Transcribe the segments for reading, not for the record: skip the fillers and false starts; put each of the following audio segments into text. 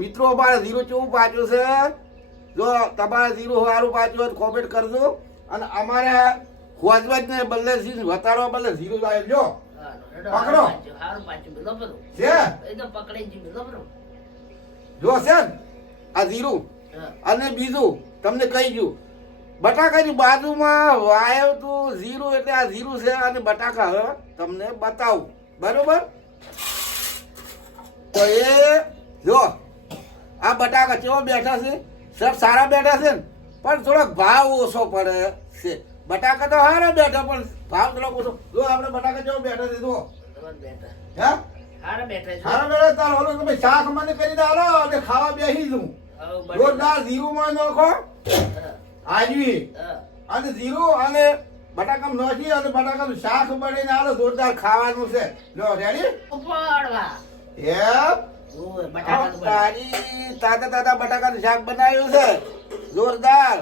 મિત્રો અમારે ઝીરો કેવું પાછું છે જો તમારે ઝીરો સારું પાછું હોય કોમેન્ટ કરજો અને અમારે ખોજવા જ ને બદલે વતાડવા બદલે ઝીરો લાવે જો પકડો છે જો છે ને આ ઝીરો અને બીજું તમને કહી દઉં બટાકાની બાજુમાં વાયવ તું ઝીરો એટલે આ ઝીરો છે અને બટાકા હવે તમને બતાવું બરોબર તો એ જો આ બટાકા કેવા બેઠા છે સર સારા બેઠા છે ને પણ થોડોક ભાવ ઓછો પડે છે બટાકા તો સારા બેઠા પણ ભાવ થોડોક ઓછો જો આપણે બટાકા કેવો બેઠા છે જો હે સારા બેઠા તાર ઓલો તમે શાક મને કરી દાલો અને ખાવા બેસી જઉં જોરદાર ઝીરુમાં નાખો આજવી અને ઝીરો અને બટાકા નાખી અને બટાકાનું શાક બનાવીને આલો જોરદાર ખાવાનું છે જો રેડી તાતા બટાકાનું શાક બનાવ્યું છે જોરદાર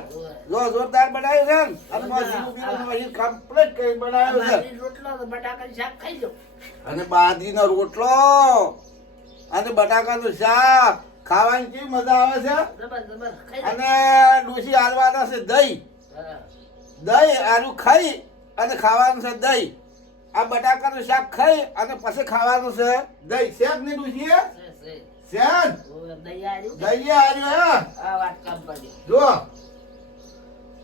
જો જોરદાર બનાવ્યું છે અને કમ્પ્લીટ કરી બનાવ્યું છે બટાકાનું શાક ખાઈ લો અને બાજરીનો રોટલો અને બટાકાનું શાક ખાવાની કેવી મજા આવે છે અને ડોસી હાલવાના છે દહીં આનું ખાઈ અને ખાવાનું છે દહીં આ બટાકાનું શાક ખાઈ અને પછી ખાવાનું છે દહીં શેક ને ડોસી શેક દહીં આવ્યું જો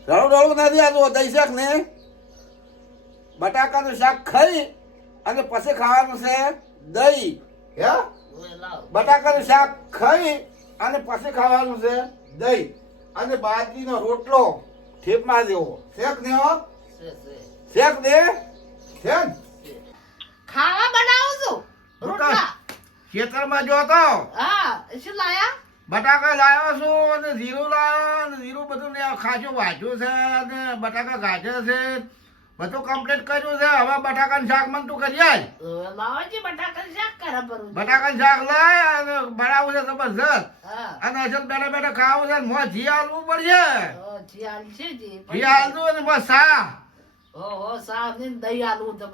રળું નથી આ જો દહીં શેક ને બટાકાનું શાક ખાઈ અને પછી ખાવાનું છે દહીં હે બટાકાનું શાક ખાઈ અને પછી ખાવાનું છે દહીં અને બાજરીનો રોટલો ઠેપમાં જેવો શેક ને શેક ને શેક ખાવા બનાવું છું રોટલા ખેતરમાં જો તો હા શું લાયા બટાકા લાવ્યો છું અને જીરું લાવ્યો અને જીરું બધું ખાસું વાંચ્યું છે અને બટાકા ગાજર છે બધું કમ્પ્લીટ કર્યું છે હવે બટાકાનું શાક મન તું કરી આલ લાવજી બટાકાનું શાક કરા પર બટાકાનું શાક લાય અને બનાવવું છે જબરજસ્ત અને અસલ બેઠા બેઠા ખાવું છે મોં ઘી આલવું પડશે જી આલ છે જી ઘી આલવું અને બસ સા ઓહો સા ને દહીં આલવું તો